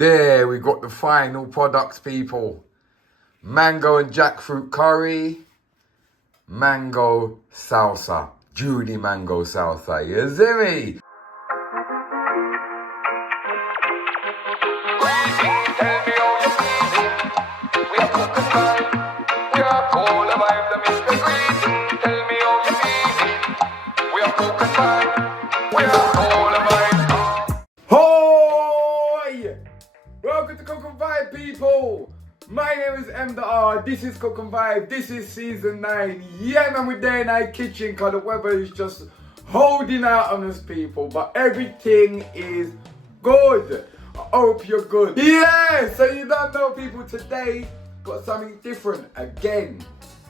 There, we got the final products, people. Mango and jackfruit curry. Mango salsa. Judy mango salsa. You see me? Hoy! Welcome to Cook and Vibe, people. My name is M.R. This is Cook and Vibe. This is season 9. Yeah, man, we're there in our kitchen because the weather is just holding out on us, people. But everything is good. I hope you're good. Yeah, so you don't know, people, today got something different again.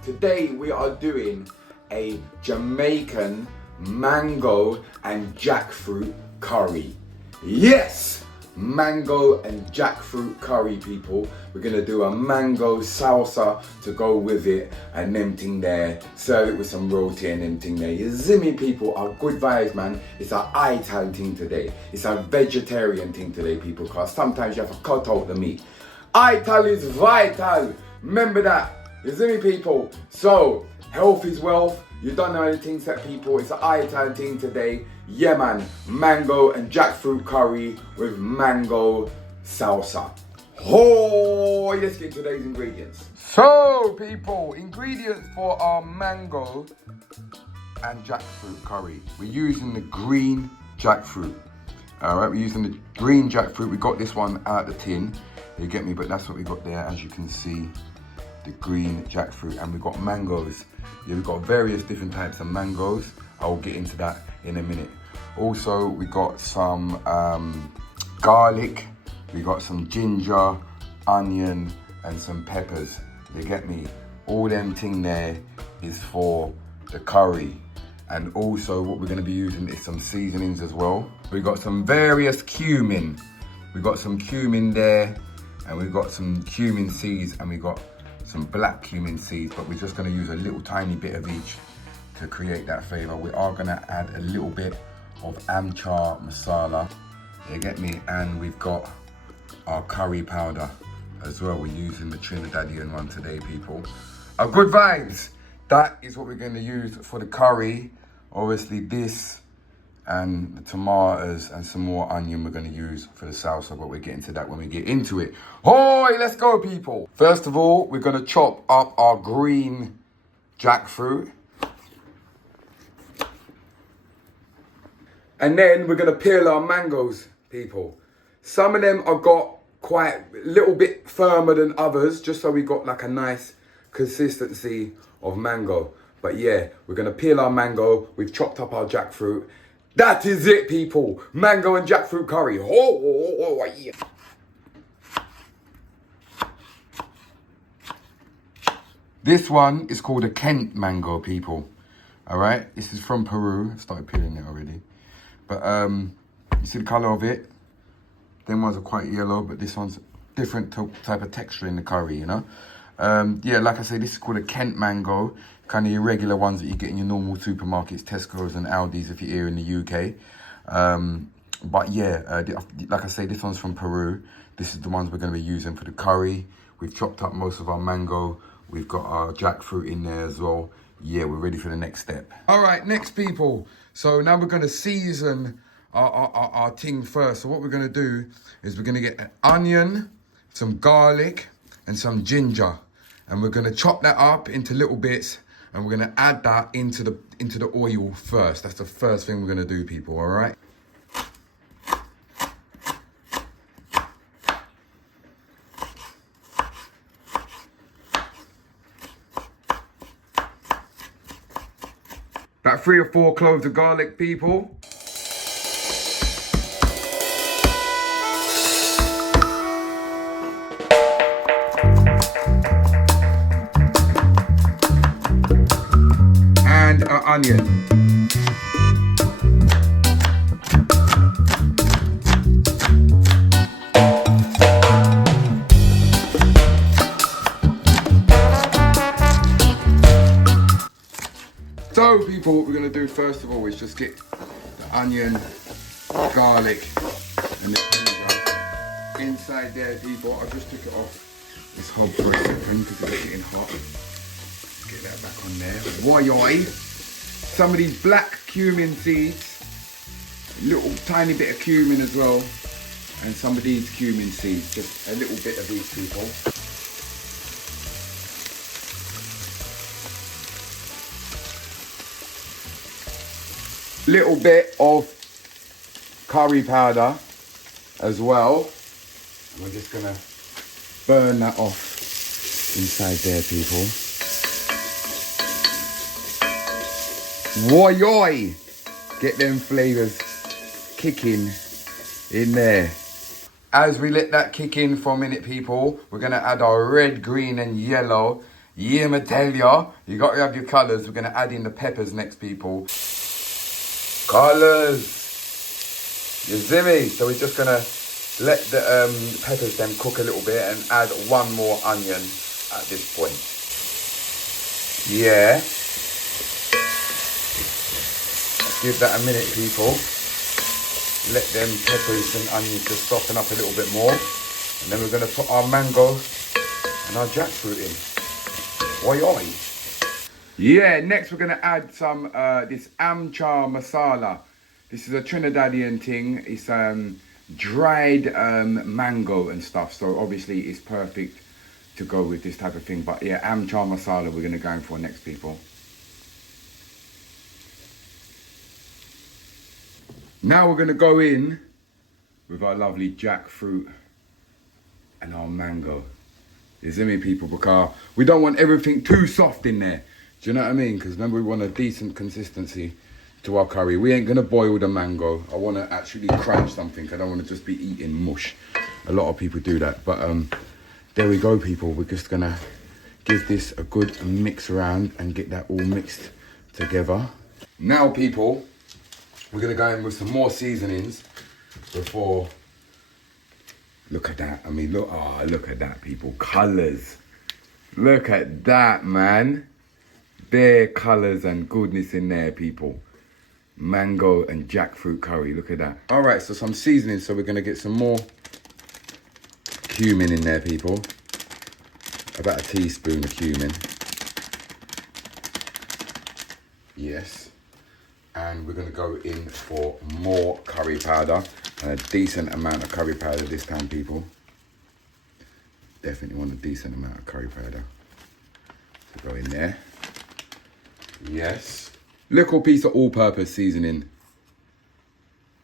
Today we are doing a Jamaican mango and jackfruit curry. Yes, mango and jackfruit curry, people. We're gonna do a mango salsa to go with it, and them thing there. Serve it with some roti and them thing there. You see me, people? Our good vibes, man. It's a Ital thing today. It's a vegetarian thing today, people. Cause sometimes you have to cut out the meat. Ital is vital. Remember that. You see me, people? So health is wealth. You don't know anything, set people. It's an Ital thing today. Yeah, man. Mango and jackfruit curry with mango salsa. Oh, let's get today's ingredients. So, people, ingredients for our mango and jackfruit curry. We're using the green jackfruit. All right, we're using the green jackfruit. We got this one out of the tin. You get me? But that's what we got there, as you can see. The green jackfruit, and we've got mangoes. Yeah, we've got various different types of mangoes. I will get into that in a minute. Also, we got some garlic, we got some ginger, onion, and some peppers. You get me? All them thing there is for the curry. And also what we're gonna be using is some seasonings as well. We got some various cumin. We got some cumin there, and we got some cumin seeds, and we got some black cumin seeds, but we're just gonna use a little tiny bit of each to create that flavor. We are gonna add a little bit of amchar masala, you get me? And we've got our curry powder as well. We're using the Trinidadian one today, people. Our good vibes, that is what we're gonna use for the curry. Obviously this and the tomatoes and some more onion we're gonna use for the salsa, but we'll get into that when we get into it. Hoy, let's go, people. First of all, we're gonna chop up our green jackfruit. And then we're gonna peel our mangoes, people. Some of them are got quite a little bit firmer than others, just so we got like a nice consistency of mango. But yeah, we're gonna peel our mango. We've chopped up our jackfruit. That is it, people. Mango and jackfruit curry. Oh, yeah. This one is called a Kent mango, people. All right, this is from Peru. I started peeling it already. But you see the color of it? Them ones are quite yellow, but this one's different type of texture in the curry, you know? Yeah, like I say, this is called a Kent mango. Kind of your regular ones that you get in your normal supermarkets, Tesco's and Aldi's if you're here in the UK. But yeah, like I say, this one's from Peru. This is the ones we're going to be using for the curry. We've chopped up most of our mango. We've got our jackfruit in there as well. Yeah, we're ready for the next step. All right, next, people. So now we're going to season our thing first. So what we're going to do is we're going to get an onion, some garlic, and some ginger. And we're going to chop that up into little bits, and we're going to add that into the oil first. That's the first thing we're going to do, people, all right? About 3 or 4 cloves of garlic, people. And an onion. So people, what we're going to do first of all is just get the onion, garlic and the ginger inside there, people. I just took it off this hob for a second because it's getting hot. Get that back on there. Why? Some of these black cumin seeds, a little tiny bit of cumin as well, and some of these cumin seeds, just a little bit of these, people. Little bit of curry powder as well. And we're just gonna burn that off inside there, people. Woy! Get them flavours kicking in there. As we let that kick in for a minute, people, we're gonna add our red, green and yellow. Yeah, me tell ya, you gotta have your colours. We're gonna add in the peppers next, people. Colours! You see me? So we're just gonna let the peppers then cook a little bit and add one more onion at this point. Yeah. Give that a minute, people. Let them peppers and onions just soften up a little bit more. And then we're gonna put our mango and our jackfruit in. Oi oi. Yeah, next we're gonna add some this amchar masala. This is a Trinidadian thing. It's dried mango and stuff, so obviously it's perfect to go with this type of thing. But yeah, amchar masala we're gonna go in for next, people. Now we're gonna go in with our lovely jackfruit and our mango. You see me, people? Because we don't want everything too soft in there. Do you know what I mean? Because remember, we want a decent consistency to our curry. We ain't gonna boil the mango. I want to actually crunch something. I don't want to just be eating mush. A lot of people do that, but there we go, people. We're just gonna give this a good mix around and get that all mixed together. Now, people, we're gonna go in with some more seasonings before. Look at that. I mean, look at that, people. Colors. Look at that, man. Bare colors and goodness in there, people. Mango and jackfruit curry. Look at that. All right, so some seasoning. So we're gonna get some more cumin in there, people. About a teaspoon of cumin. Yes. And we're gonna go in for more curry powder. And a decent amount of curry powder this time, people. Definitely want a decent amount of curry powder to go in there. Yes. Little piece of all-purpose seasoning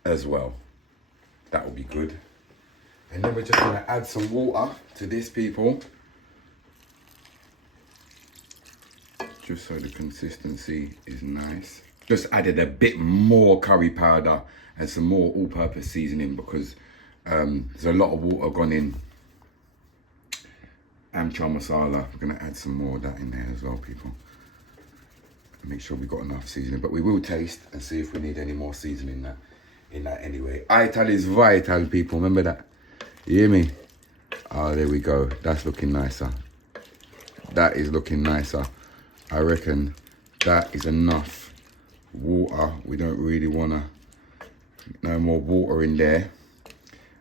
as well. That will be good. And then we're just gonna add some water to this, people. Just so the consistency is nice. Just added a bit more curry powder and some more all-purpose seasoning because there's a lot of water gone in. Amchar masala, we're gonna add some more of that in there as well, people. Make sure we've got enough seasoning, but we will taste and see if we need any more seasoning in that anyway. Ital is vital, people, remember that? You hear me? Oh, there we go. That's looking nicer. That is looking nicer. I reckon that is enough water. We don't really wanna, no more water in there.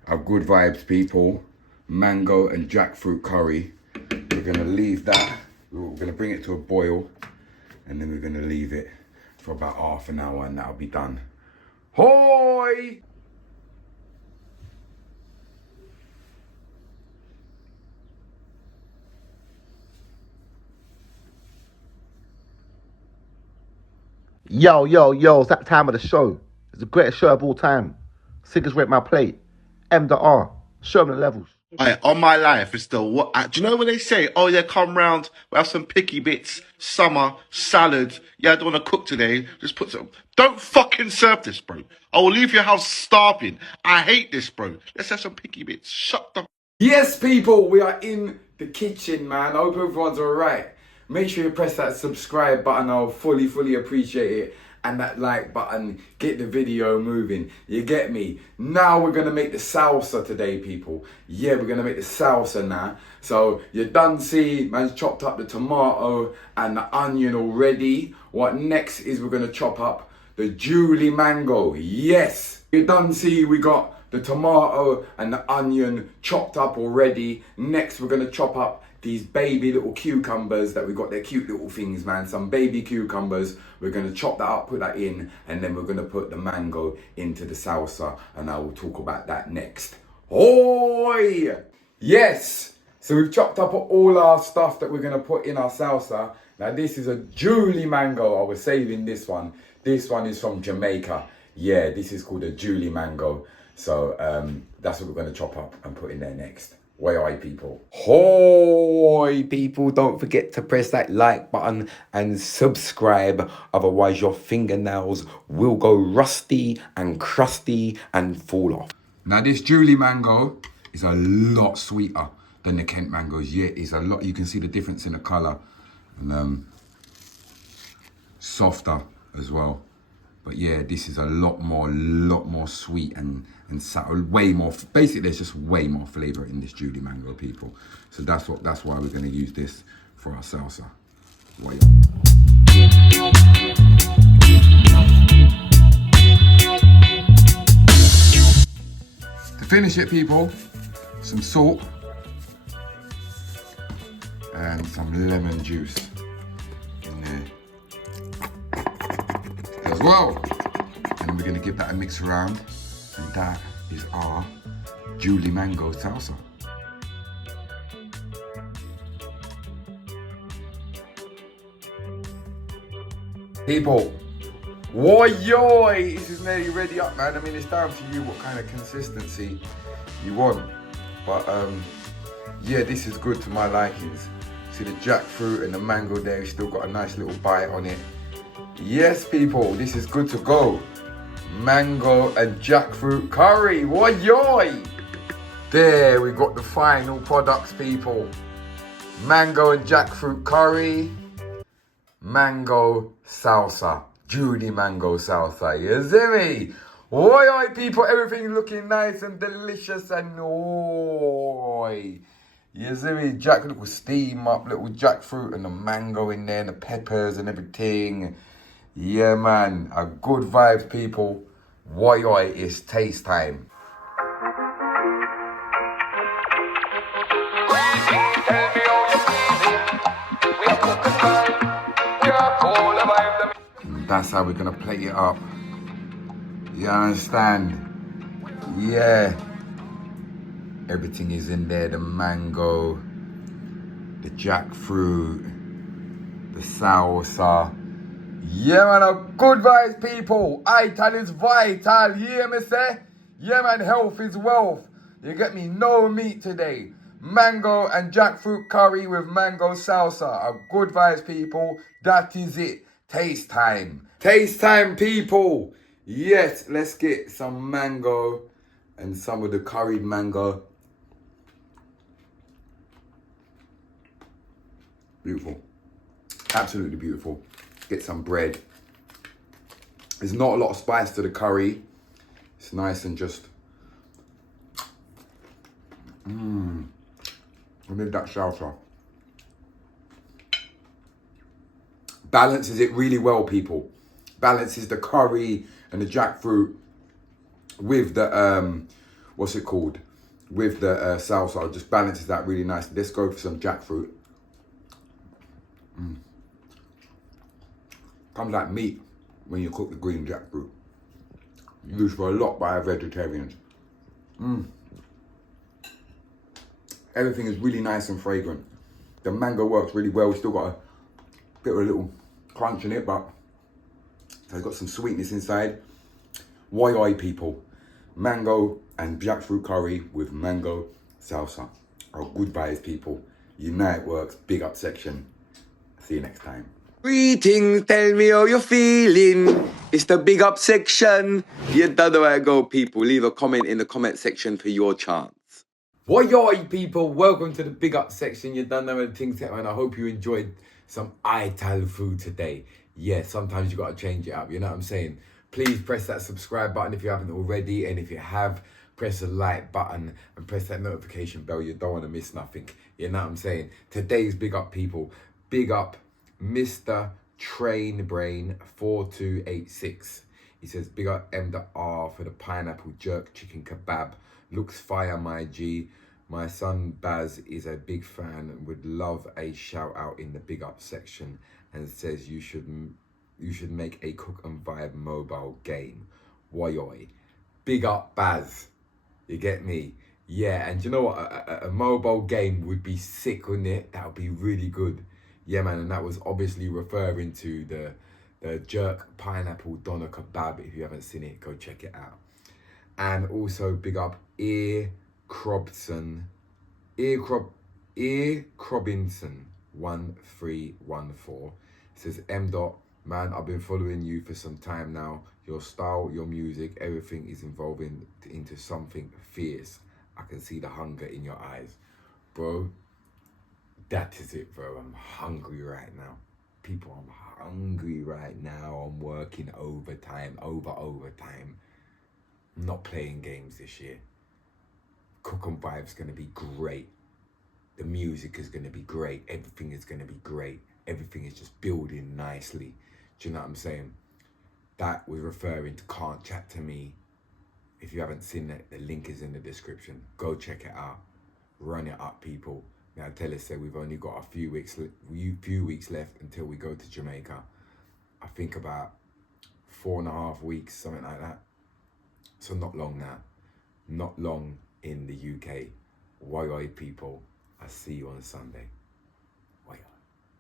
Our good vibes, people. Mango and jackfruit curry. We're gonna leave that. We're gonna bring it to a boil. And then we're gonna leave it for about half an hour and that'll be done. Hoi! Yo, it's that time of the show. It's the greatest show of all time. Sickest rate my plate. M.R. Show them the levels. On my life, it's the what? Do you know when they say, "Oh yeah, come round, we have some picky bits, summer salad." Yeah, I don't want to cook today. Just put some. Don't fucking serve this, bro. I will leave your house starving. I hate this, bro. Let's have some picky bits. Shut the. Yes, people, we are in the kitchen, man. I hope everyone's all right. Make sure you press that subscribe button. I'll fully appreciate it. And that like button, get the video moving. You get me? Now we're gonna make the salsa today, people. Yeah, we're gonna make the salsa now. So you done see, man's chopped up the tomato and the onion already. What next is we're gonna chop up the Julie mango. Yes, you done see we got the tomato and the onion chopped up already. Next, we're gonna chop up these baby little cucumbers that we got. They're cute little things, man. Some baby cucumbers. We're gonna chop that up, put that in, and then we're gonna put the mango into the salsa, and I will talk about that next. Oi! Yes! So we've chopped up all our stuff that we're gonna put in our salsa. Now this is a Julie mango. I was saving this one. This one is from Jamaica. Yeah, this is called a Julie mango. So that's what we're gonna chop up and put in there next. Oi, people. Hoi, people. Don't forget to press that like button and subscribe. Otherwise, your fingernails will go rusty and crusty and fall off. Now, this Julie mango is a lot sweeter than the Kent mangoes. Yeah, it's a lot. You can see the difference in the colour. And softer as well. But yeah, this is a lot more sweet and sour, way more. Basically, there's just way more flavour in this Julie mango, people. So that's why we're going to use this for our salsa. Wait. To finish it, people, some salt and some lemon juice in there as well. And we're gonna give that a mix around, and that is our Julie mango salsa. People, this is nearly ready up, man. I mean, it's down to you what kind of consistency you want, but yeah, this is good to my likings. See the jackfruit and the mango there, it's still got a nice little bite on it. Yes, people, this is good to go. Mango and jackfruit curry. There, we got the final products, people. Mango and jackfruit curry. Mango salsa. Julie mango salsa. You see me? Oi, people, everything looking nice and delicious and oi. You see me? Little steam up, little jackfruit and the mango in there and the peppers and everything. Yeah, man, a good vibes, people. It's taste time. And that's how we're gonna plate it up. You understand? Yeah. Everything is in there, the mango, the jackfruit, the salsa. Yeah, man, a good vibes, people. Ital is vital, you hear me say? Yeah, man, health is wealth. You get me? No meat today. Mango and jackfruit curry with mango salsa. A good vibes, people. That is it. Taste time. Taste time, people. Yes, let's get some mango and some of the curried mango. Beautiful. Absolutely beautiful. Get some bread. There's not a lot of spice to the curry. It's nice and just with that salsa. Balances it really well, people. Balances the curry and the jackfruit with the what's it called? With the salsa. Just balances that really nicely. Let's go for some jackfruit. Comes like meat when you cook the green jackfruit. Used for a lot by vegetarians. Everything is really nice and fragrant. The mango works really well. We still got a bit of a little crunch in it, but it's got some sweetness inside. Oi, people. Mango and jackfruit curry with mango salsa. Oh, good vibes, people. You know it works. Big up section. See you next time. Greetings, tell me how you're feeling. It's the big up section. You don't know where I go, people. Leave a comment in the comment section for your chance. Oi, people. Welcome to the big up section. You don't know where things happen. And I hope you enjoyed some Ital food today. Yeah, sometimes you got to change it up. You know what I'm saying? Please press that subscribe button if you haven't already. And if you have, press the like button and press that notification bell. You don't want to miss nothing. You know what I'm saying? Today's big up, people. Big up Mr. Train Brain 4286. He says, big up M.R for the pineapple jerk chicken kebab. Looks fire, my G. My son Baz is a big fan and would love a shout out in the big up section, and says you should make a Cook and Vibe mobile game. Woi oi. Big up Baz. You get me? Yeah, and you know what? A mobile game would be sick, wouldn't it? That would be really good. Yeah, man, and that was obviously referring to the jerk pineapple doner kebab. If you haven't seen it, go check it out. And also big up Crobinson 1314. It says M. Man, I've been following you for some time now. Your style, your music, everything is evolving into something fierce. I can see the hunger in your eyes. Bro, that is it, bro. I'm hungry right now. People, I'm hungry right now. I'm working overtime. I'm not playing games this year. Cook and Vibe's going to be great. The music is going to be great. Everything is going to be great. Everything is just building nicely. Do you know what I'm saying? That was referring to Can't Chat to Me. If you haven't seen it, the link is in the description. Go check it out. Run it up, people. Now tell us that we've only got a few weeks left until we go to Jamaica. I think about 4.5 weeks, something like that. So not long now. Not long in the UK. Woi oi, people. I'll see you on Sunday.